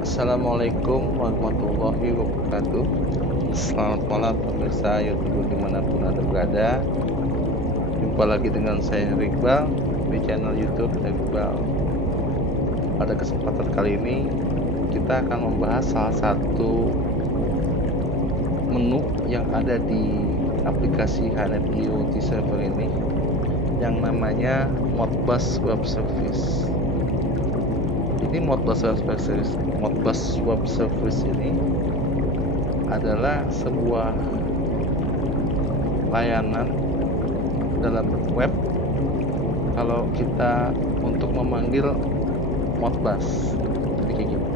Assalamualaikum warahmatullahi wabarakatuh. Selamat malam pemirsa YouTube dimanapun Anda berada. Jumpa lagi dengan saya Iqbal di channel YouTube Iqbal. Pada kesempatan kali ini kita akan membahas salah satu menu yang ada di aplikasi HNET IoT Server ini yang namanya Modbus Web Service. Ini Modbus Web Service ini adalah sebuah layanan dalam web kalau kita untuk memanggil Modbus kayak gitu.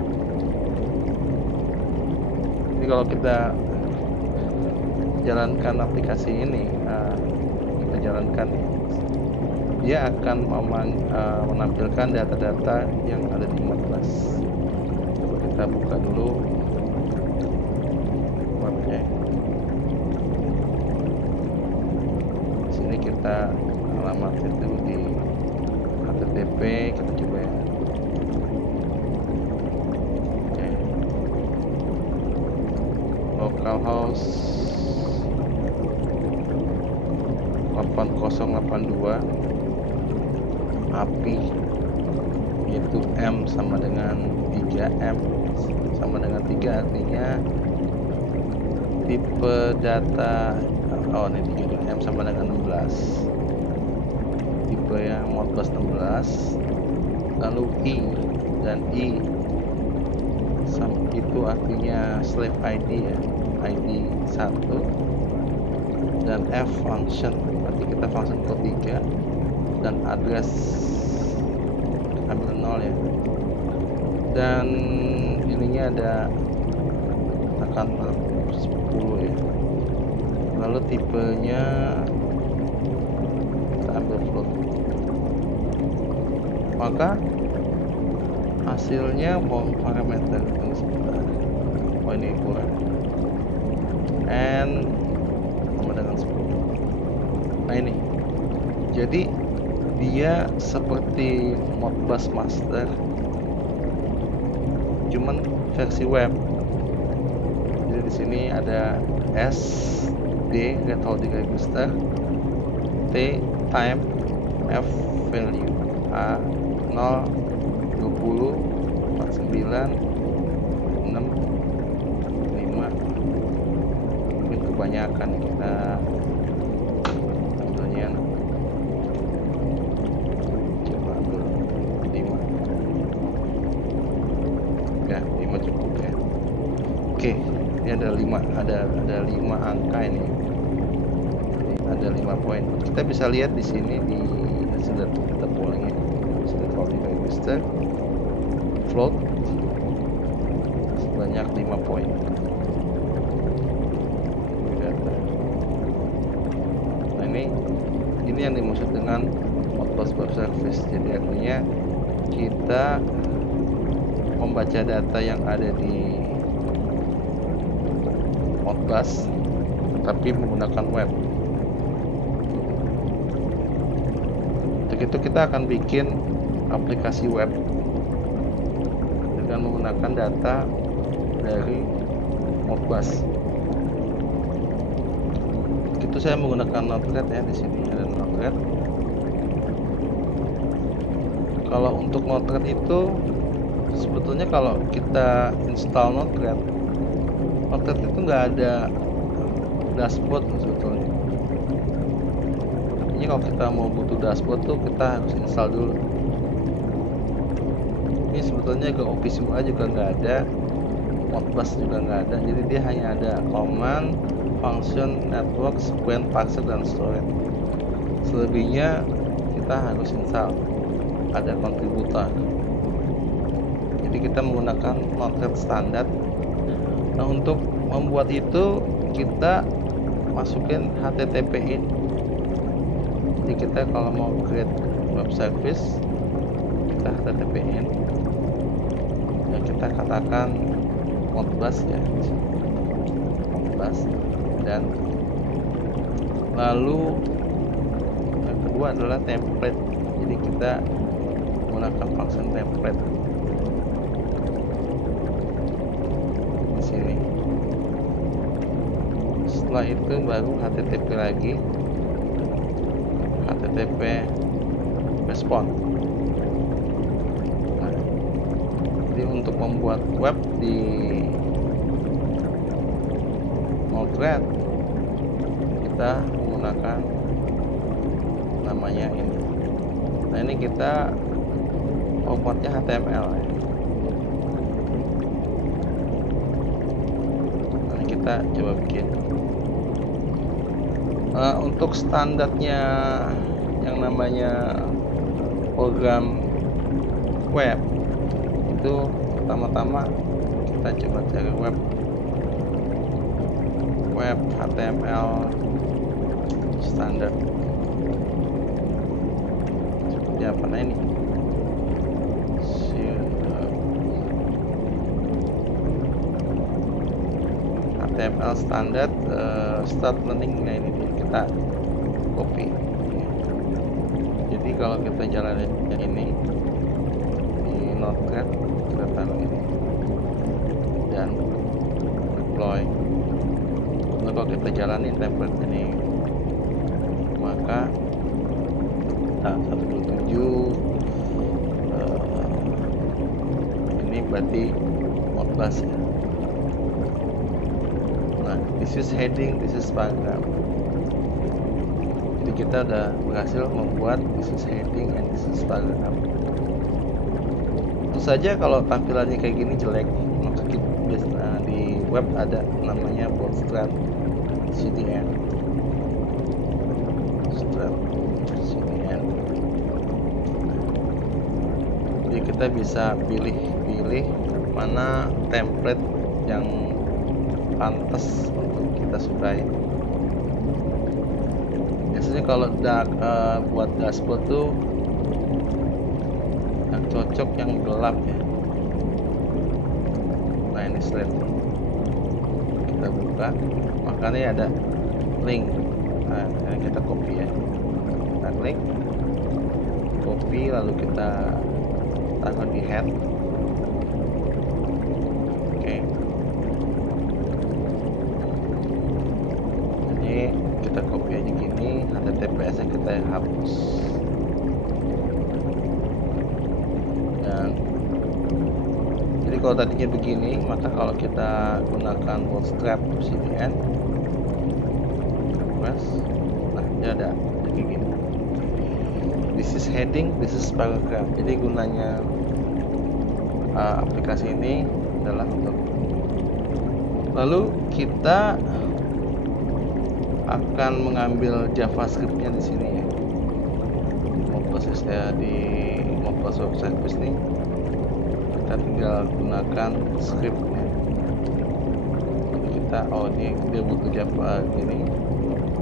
Jadi kalau kita jalankan aplikasi ini, kita jalankan, dia akan menampilkan data-data yang ada di Modbus. Coba kita buka dulu webnya. Di sini kita alamat itu di HTTP, kita coba ya. Oke. Localhost 8082, API yaitu M sama dengan 3M sama dengan 3, artinya tipe data, ini 3 M sama dengan 16, tipe yang Modbus 16. Lalu I dan I itu artinya slave ID ya, ID 1, dan F function berarti kita function code 3, dan address ambil 0 ya, dan ininya ada tekan 10 ya. Lalu tipenya kita ambil float, maka hasilnya parameter ini sebentar, ini kurang, n sama dengan 10. Nah ini jadi dia seperti Modbus master cuman versi web. Jadi di sini ada S, D get holding register, T time, F value, A 0, 20, 49, 6, 5. Mungkin kebanyakan kita ambilnya, coba ambil 5 ya, 5 cukup ya. Oke, ini ada 5 angka ini. Jadi ada 5 poin. Kita bisa lihat di sini di hasil data polling ini, hasil holding register float sebanyak 5 poin. Nah ini yang dimaksud dengan Modbus Web Service. Jadi artinya kita membaca data yang ada di Modbus tapi menggunakan web. Untuk itu kita akan bikin aplikasi web dengan menggunakan data dari Modbus. Itu saya menggunakan Node-RED ya, di sini ada Node-RED. Kalau untuk Node-RED itu sebetulnya kalau kita install Node-RED itu nggak ada dashboard sebetulnya. Artinya kalau kita mau butuh dashboard tuh kita harus install dulu. Ini sebetulnya Office UI juga nggak ada, Modbus juga nggak ada. Jadi dia hanya ada command, function, network, sequence, parser, dan storage. Selebihnya kita harus install, ada kontributor. Jadi kita menggunakan Node-RED standar. Nah untuk membuat itu kita masukin HTTP in. Jadi kita kalau mau create web service, kita HTTP in ya, kita katakan Modbus ya, Modbus, dan lalu yang kedua adalah template. Jadi kita menggunakan function template. setelah itu baru HTTP lagi, HTTP respon. Nah, jadi untuk membuat web di Node-RED kita menggunakan namanya ini. Nah, ini kita formatnya HTML ya. Nah, kita coba bikin. Untuk standarnya yang namanya program web itu pertama-tama kita coba cari web HTML standar seperti apa. Nah, ini HTML standar start learning. Nah, ini kita copy. Jadi kalau kita jalanin yang ini di Node-RED, kita taruh ini dan deploy. Lalu kalau kita jalanin template ini, maka 127 ini berarti Modbus ya. Nah, this is heading, this is paragraph. Jadi kita udah berhasil membuat this is heading and this is paragraph. Tentu saja kalau tampilannya kayak gini jelek, maka kita di web ada namanya Bootstrap CDN. Jadi kita bisa pilih mana template yang pantas untuk kita sukai. Biasanya kalau buat dashboard tuh yang cocok yang gelap ya. Nah, ini slide kita buka, makanya ada link. Nah, ini kita copy ya, kita klik copy, lalu kita taruh di head. Oke, jadi kita copy aja gini, HTTPS nya kita hapus. Dan jadi kalau tadinya begini, maka kalau kita gunakan Bootstrap CDN, nah ini ada kayak gini. This is heading, this is paragraph. Jadi gunanya aplikasi ini adalah untuk. Lalu kita akan mengambil JavaScript-nya di sini ya. Di Modbus Web Service ini kita tinggal gunakan script-nya. Jadi kita ini dia butuh Java gini,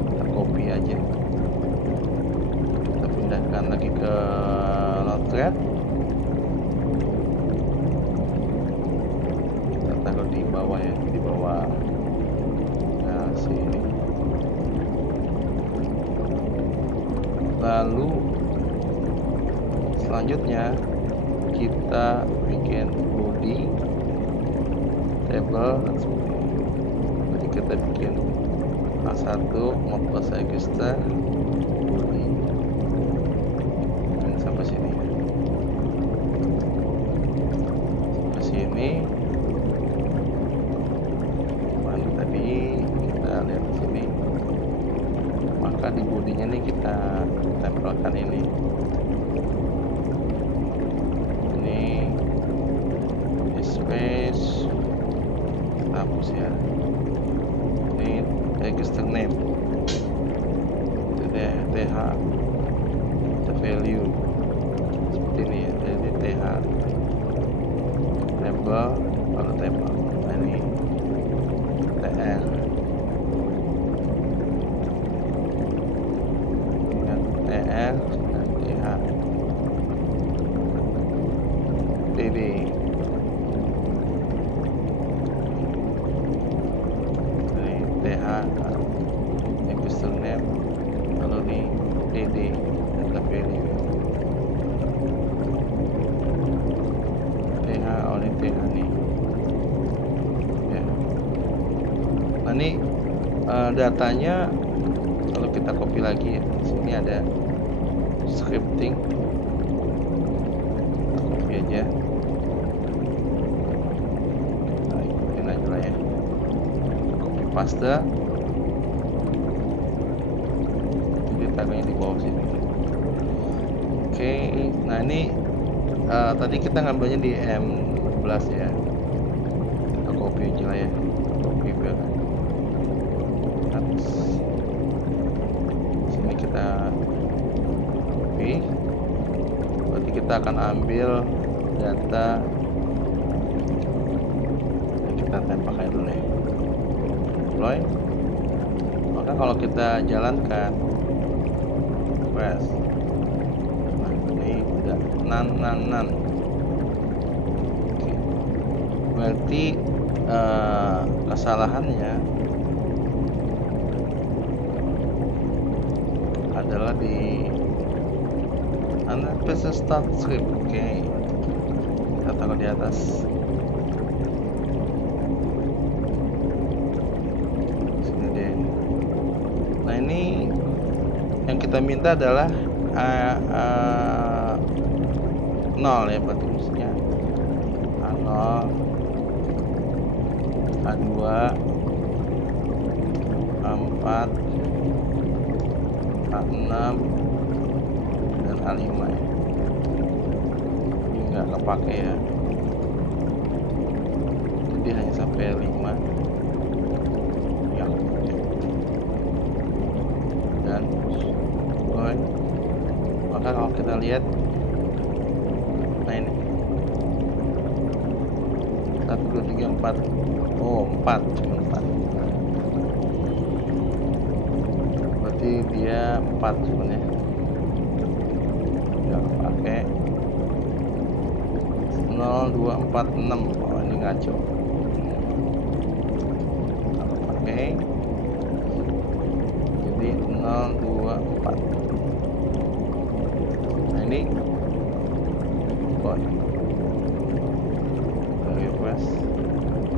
kita copy aja, kita pindahkan lagi ke Node-RED, kita taruh di bawah ya, di bawah. Nah, sini. Lalu selanjutnya kita bikin body table dan sebagainya. Jadi kita bikin A1 Modbus register body dan sampai sini. Sampai sini. Mana tadi kita lihat di sini. Maka di bodinya nih kita tempelkan ini. Space, hapus ya. Ini register name, th, the value seperti ini ya. Jadi th label, lalu table. Nah, ini tr, dan th dd. Register name, lalu di dd data value th oleh th nih ya. Nah, ini datanya kalau kita copy lagi ya, di sini ada scripting, kita copy aja. Nah, ikutin aja lah ya, copy paste, jadi taganya di bawah sini. Oke, nah ini tadi kita ngambilnya di M16 ya, kita copy aja lah ya, copy biar atas. Sini kita copy, berarti kita akan ambil data yang kita tempelkan dulu ya, deploy. Maka kalau kita jalankan press, nah ini udah nan. Oke. Berarti kesalahannya adalah di unpaced start script. Oke, kita taruh di atas sini deh. Nah ini yang kita minta adalah 0 ya, berarti maksudnya A0, A2, A4, A6 dan A5 ya. Ini nggak kepake ya, jadi hanya sampai 5 ya. Dan maka kalau kita lihat, nah ini 1, 2, 3, 4, oh 4, cuma 4, berarti dia 4 sebenarnya nggak pakai 0, 2, 4, 6. Oh ini ngaco, nggak pakai, jadi 0, 2, 4. Nah ini code refresh,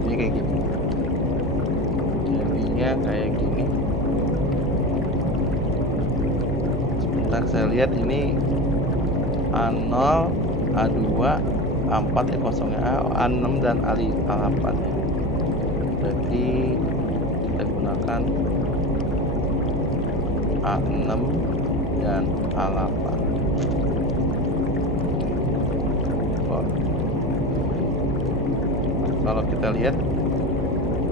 ini kayak gini, jadinya kayak gini. Sebentar saya lihat, ini A0, A2, A4 ya, kosongnya A6 dan A8 ya. Berarti kita gunakan A6 dan A8. Kalau kita lihat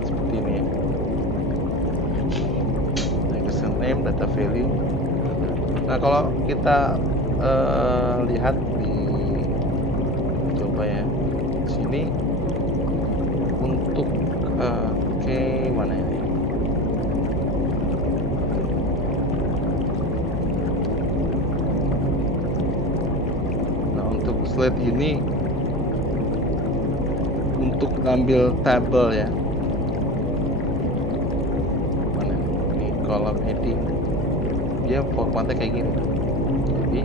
seperti ini ya, username, data value. Nah kalau kita lihat di, coba ya, sini untuk oke, mana ini? Nah untuk slide ini, untuk ngambil tabel ya, mana ini, kolom heading, dia formatnya kayak gini. Jadi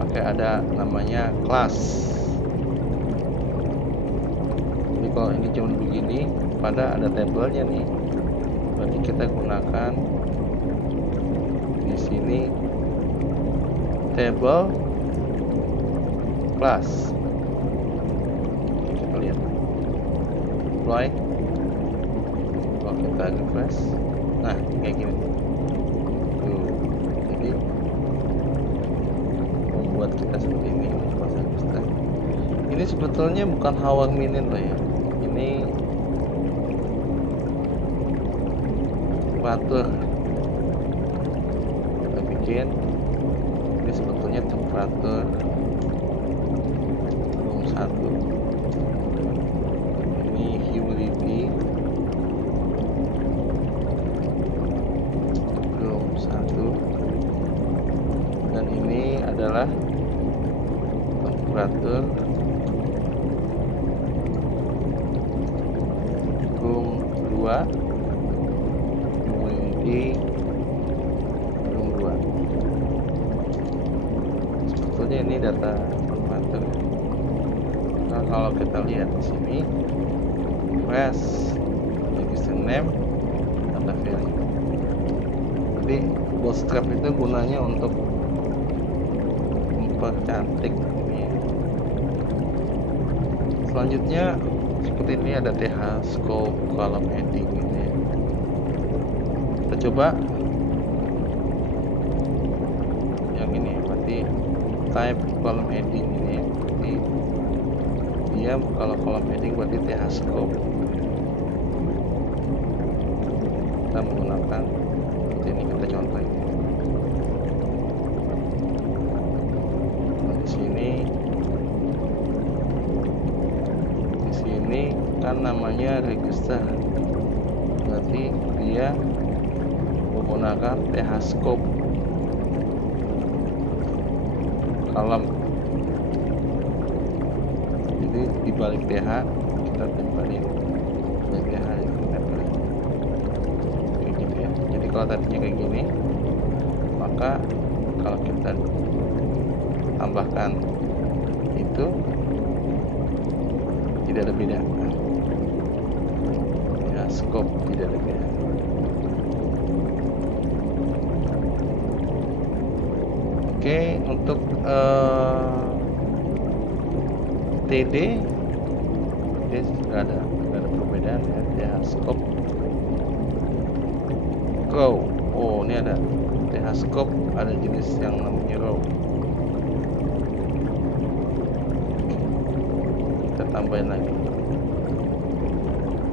pakai ada namanya kelas. Jadi kalau ini cuma begini, pada ada tabelnya nih, berarti kita gunakan di sini table class. Kita lihat apply, kalau kita refresh, nah kayak gini tuh. Jadi membuat kita seperti ini. Ini sebetulnya bukan how minute loh ya, ini temperatur. Kita bikin ini sebetulnya temperatur room 1, ini humidity room 1, dan ini adalah temperatur room 2, humidity room 2. Sebetulnya ini data temperatur. Nah kalau kita lihat di sini, press username, data value. Jadi bootstrap itu gunanya untuk mempercantik ini ya. Selanjutnya seperti ini, ada TH scope, column heading gitu ya. Kita coba yang ini, berarti type column heading ini ya. Jadi dia kalau column heading berarti TH scope. Kita menggunakan seperti ini, kita contoh ini. Nah, di sini kan namanya register, berarti dia menggunakan TH scope column. Jadi di balik TH kita tempelin balik TH, kita tempelin kayak gitu ya. Jadi kalau tadinya kayak gini, maka kalau kita tambahkan itu tidak ada beda ya, scope tidak ada beda. Oke, untuk TD dia nggak ada perbedaan ya, scope row. Oh, ini ada TH scope, ada jenis yang namanya row. Kita tambahin lagi.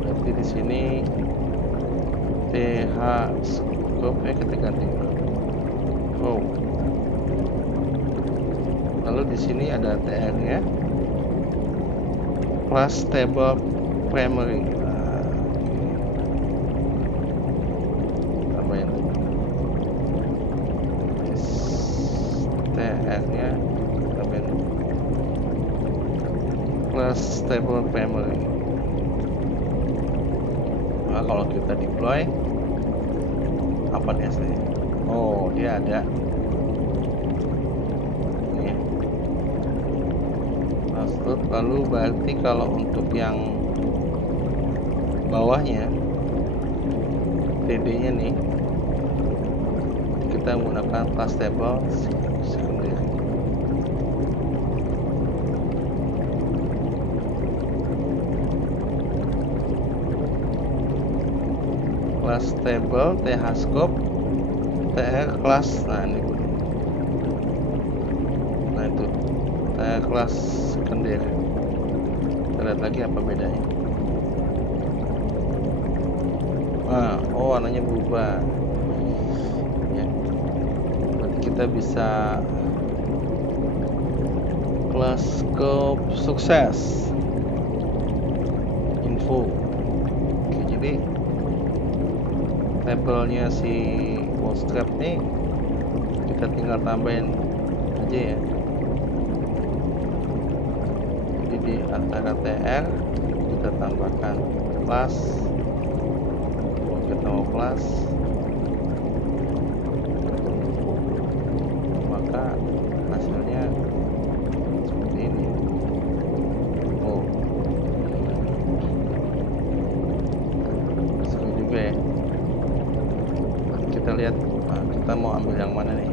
Berarti di sini TH scope kita ganti row. Lalu di sini ada TR-nya, class table primary. Tambahin TR-nya, tambahin class table primary. Nah, kalau kita deploy, apa nih hasilnya? Oh, dia ada ini. Lalu berarti kalau untuk yang bawahnya, TD-nya nih, kita menggunakan class table secondary. Class table TH scope TR class. Nah ini, nah itu TR class secondary. Kita lihat lagi apa bedanya. Nah, oh, warnanya berubah ya. Berarti kita bisa class scope sukses info. Oke, jadi tabelnya si bootstrap nih kita tinggal tambahin aja ya. Jadi di antara TR kita tambahkan class. Kalau kita mau class, maka hasilnya seperti ini. Oh, seru juga ya. Kita lihat, nah, kita mau ambil yang mana nih.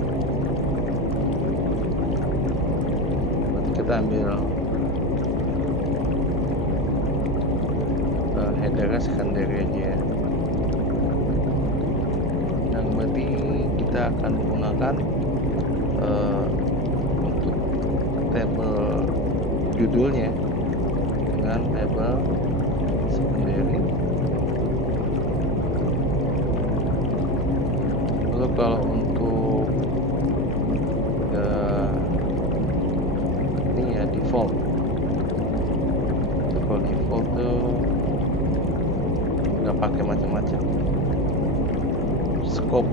Berarti kita ambil header secondary aja ya. Dan berarti kita akan menggunakan untuk tabel judulnya dengan tabel secondary. Lalu kalau untuk ini ya, default tuh nggak pakai macam-macam. Scope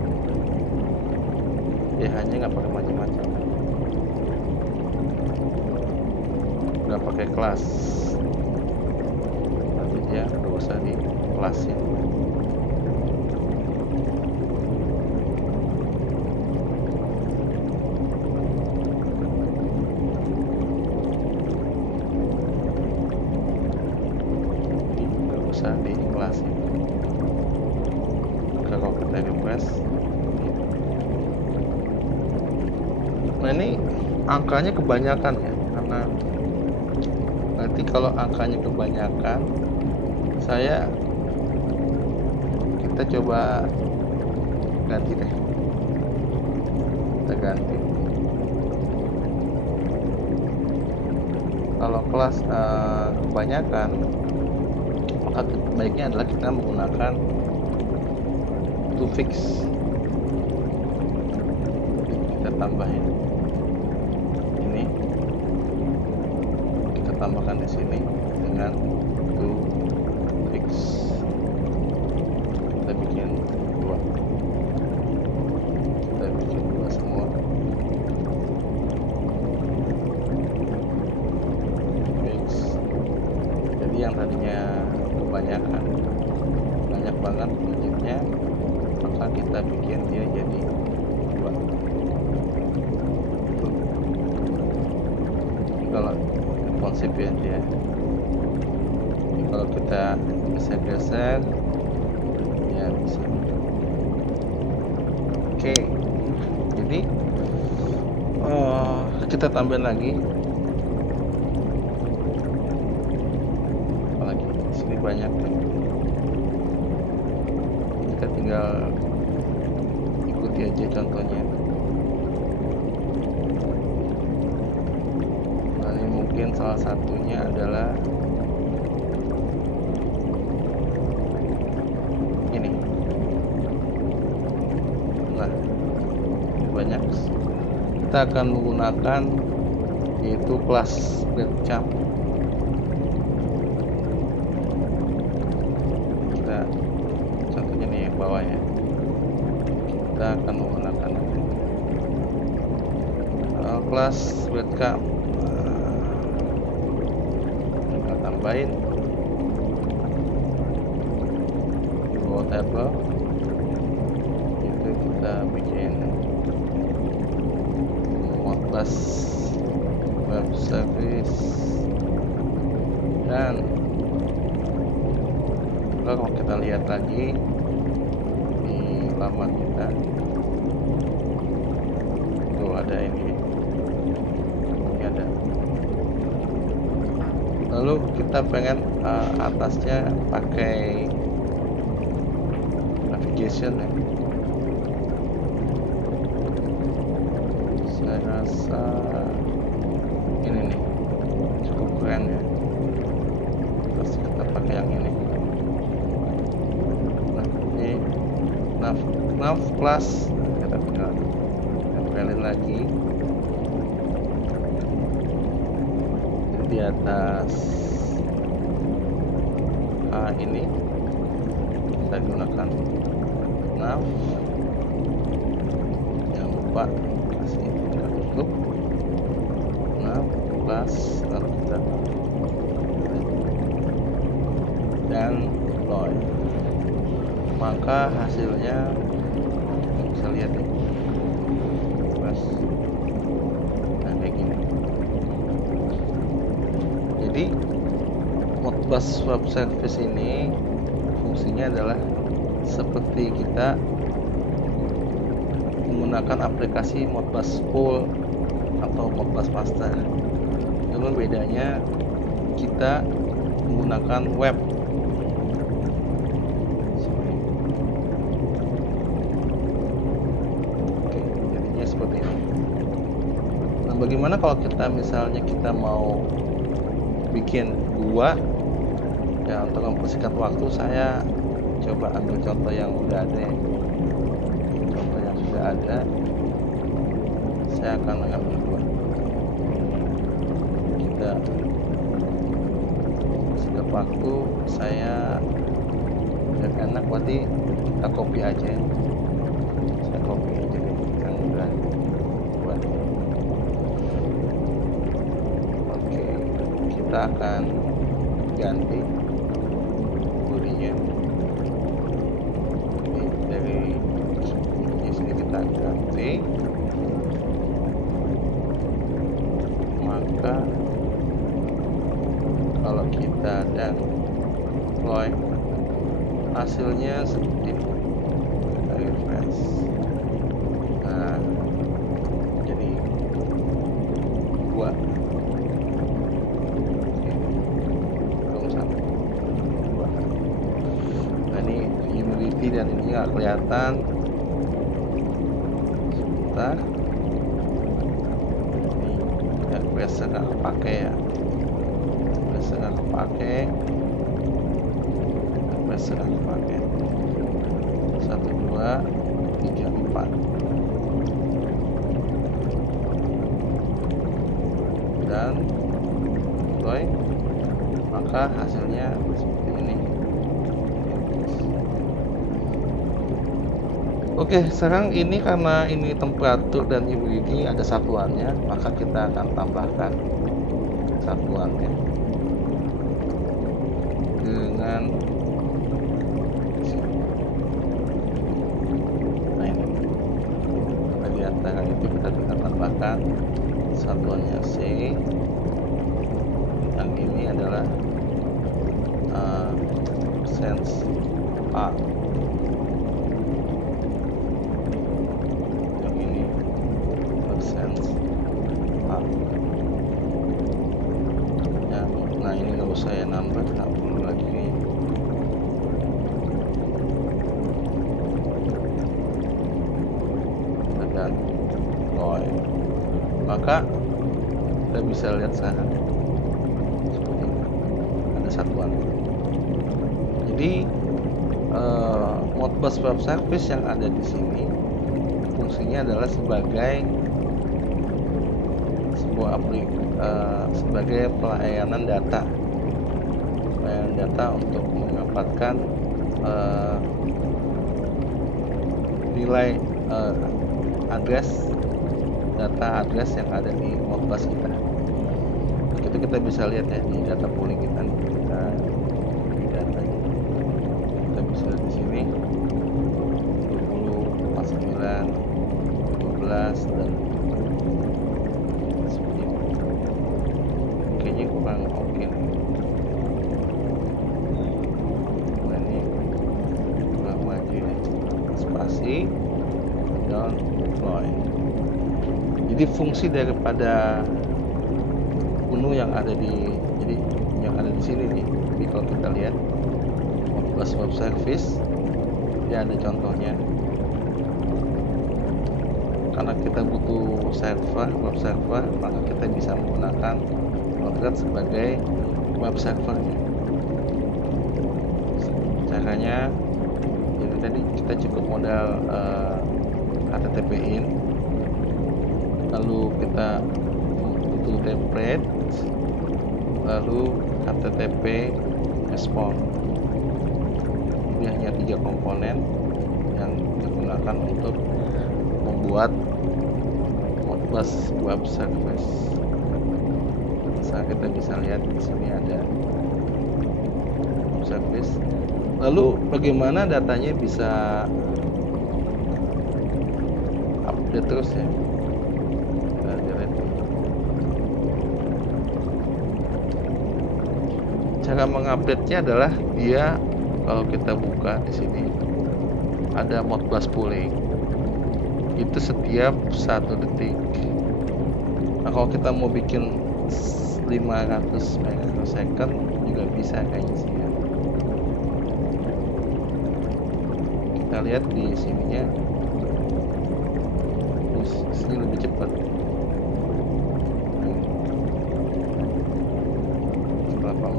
dia hanya nggak pakai macam-macam, nggak pakai kelas, nanti dia nggak usah di kelasnya. Nggak usah di kelasnya. Maka kalau kita refresh, Nah ini angkanya kebanyakan ya, karena nanti kalau angkanya kebanyakan kita coba ganti deh, kita ganti. Kalau kelas kebanyakan, maka baiknya adalah kita menggunakan to fix. Kita tambahin ini, kita tambahkan di sini dengan to fix. Kita bikin dua semua. Fix. Jadi yang tadinya kebanyakan, banyak banget digitnya, maka kita bikin dia jadi dua. Ini kalau konsep ya dia. Ini kalau kita geser-geser ya bisa. Oke, jadi kita tambahin lagi. Apalagi di sini banyak nih. Kita tinggal ikuti aja contohnya. Nah, ini mungkin salah satunya adalah ini. Nah, ini banyak. Kita akan menggunakan yaitu kelas breadcrumb. Kita contohnya nih yang bawah ya. Kita akan menggunakan kelas breadcrumb. Kita tambahin dua table. Itu kita bikin Modbus web service, dan kalau kita lihat lagi di laman kita tuh ada ini ada. Lalu kita pengen atasnya pakai navigation ya. Saya rasa ini nih cukup keren ya. Terus kita pakai yang ini. Nah, ini nav plus, kita tinggal tempelin lagi di atas ini. Kita gunakan nav, jangan lupa kasih tutup nav plus, lalu kita dan deploy, maka hasilnya bisa lihat ya, plus nah kayak gini. Jadi Modbus web service ini fungsinya adalah seperti kita menggunakan aplikasi Modbus Pool atau Modbus Master. Namun bedanya kita menggunakan web. Oke, jadinya seperti ini. Nah, bagaimana kalau kita misalnya kita mau bikin dua ya, untuk mempersingkat waktu saya coba ambil contoh yang udah ada ya. Contoh yang sudah ada, saya akan mengambil dua. Kita singkat waktu, saya biar enak, berarti kita copy aja. Saya copy aja deh yang udah buat. Oke, kita akan ganti bodinya. Ini dari sini kita ganti, maka kalau kita dan deploy hasilnya seperti ini. Kita refresh. Nah, jadi ini nggak kelihatan. Sebentar, ini ya biasa nggak kepake ya, biasa nggak kepake, biasa nggak kepake. 1 2 3 4 dan deploy, maka hasilnya seperti ini. Oke, sekarang ini karena ini temperatur dan humidity ada satuannya, maka kita akan tambahkan satuannya dengan nah ini di antara itu kita bisa tambahkan satuannya C, yang ini adalah sense A, yang ini sense A ya. Nah ini nggak usah ya nambah, nggak perlu lagi. Dan maka kita bisa lihat sekarang seperti ini, ada satuan. Jadi Modbus Web Service yang ada di sini fungsinya adalah sebagai sebuah sebagai pelayanan data untuk mendapatkan nilai data address yang ada di Modbus kita. Itu kita bisa lihat ya di data pooling kita nih, kita bisa lihat di sini 20, 49, 12 dan seperti ini. Kayaknya kurang oke nih. Nah, ini kurang maju ya. Spasi down deploy. Jadi fungsi daripada menu yang ada di sini nih. Jadi kalau kita lihat Modbus Web Service, ya ada contohnya. Karena kita butuh web server, maka kita bisa menggunakan Node-RED sebagai web servernya. Caranya, jadi tadi kita cukup modal HTTP-in, lalu kita butuh template, lalu HTTP export. Ini hanya 3 komponen yang digunakan untuk membuat Modbus Web Service. Kita bisa lihat di sini ada web service. Lalu bagaimana datanya bisa update terus ya? Cara mengupdate-nya adalah dia, kalau kita buka di sini ada Modbus pooling, itu setiap 1 detik. Nah kalau kita mau bikin 500 megasecond juga bisa kayaknya sih ya. Kita lihat di sininya, sini lebih cepat.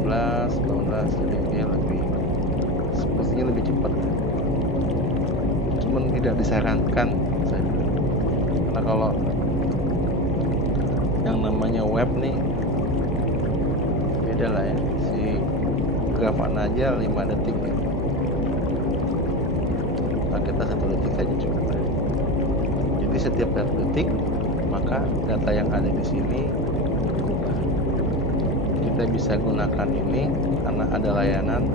18, jadi dia sepertinya lebih cepat. Cuman tidak disarankan saja. Karena kalau yang namanya web nih beda lah ya. Si grafan aja 5 detik ya. Nah, kita 1 detik aja cukup. Jadi setiap 1 detik maka data yang ada di sini berubah. Kita bisa gunakan ini karena ada layanan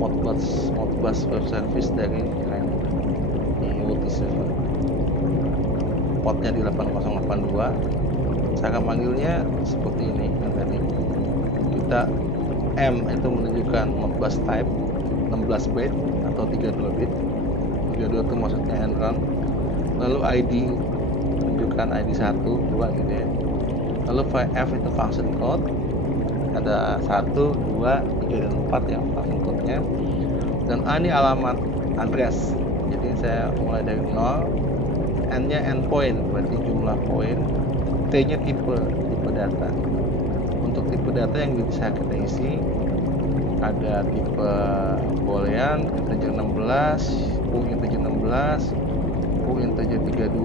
Modbus Web Service dari IoT server. Portnya di 8082. Cara manggilnya seperti ini yang tadi. Kita M itu menunjukkan Modbus type 16 bit atau 32 bit. 32 itu maksudnya enron. Lalu ID menunjukkan ID 1, 2 gitu ya. Lalu F itu function code. Ada 1, 2, 3, dan 4 yang function code-nya. Dan A ini alamat address. Jadi saya mulai dari 0, N-nya endpoint, berarti jumlah poin, T-nya tipe data. Untuk tipe data yang bisa kita isi ada tipe boolean, integer 16, integer 16, integer 32,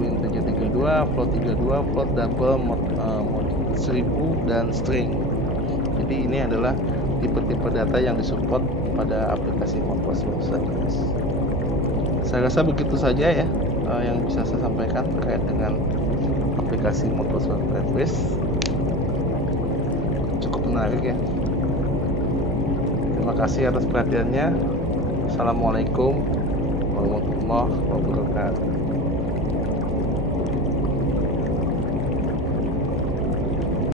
integer 32, float 32, float double, mod 1000, dan string. Jadi ini adalah tipe-tipe data yang disupport pada aplikasi Modbus Web Service. Saya rasa begitu saja ya yang bisa saya sampaikan terkait dengan aplikasi Modbus Web Service. Cukup menarik ya. Terima kasih atas perhatiannya. Assalamualaikum warahmatullahi wabarakatuh.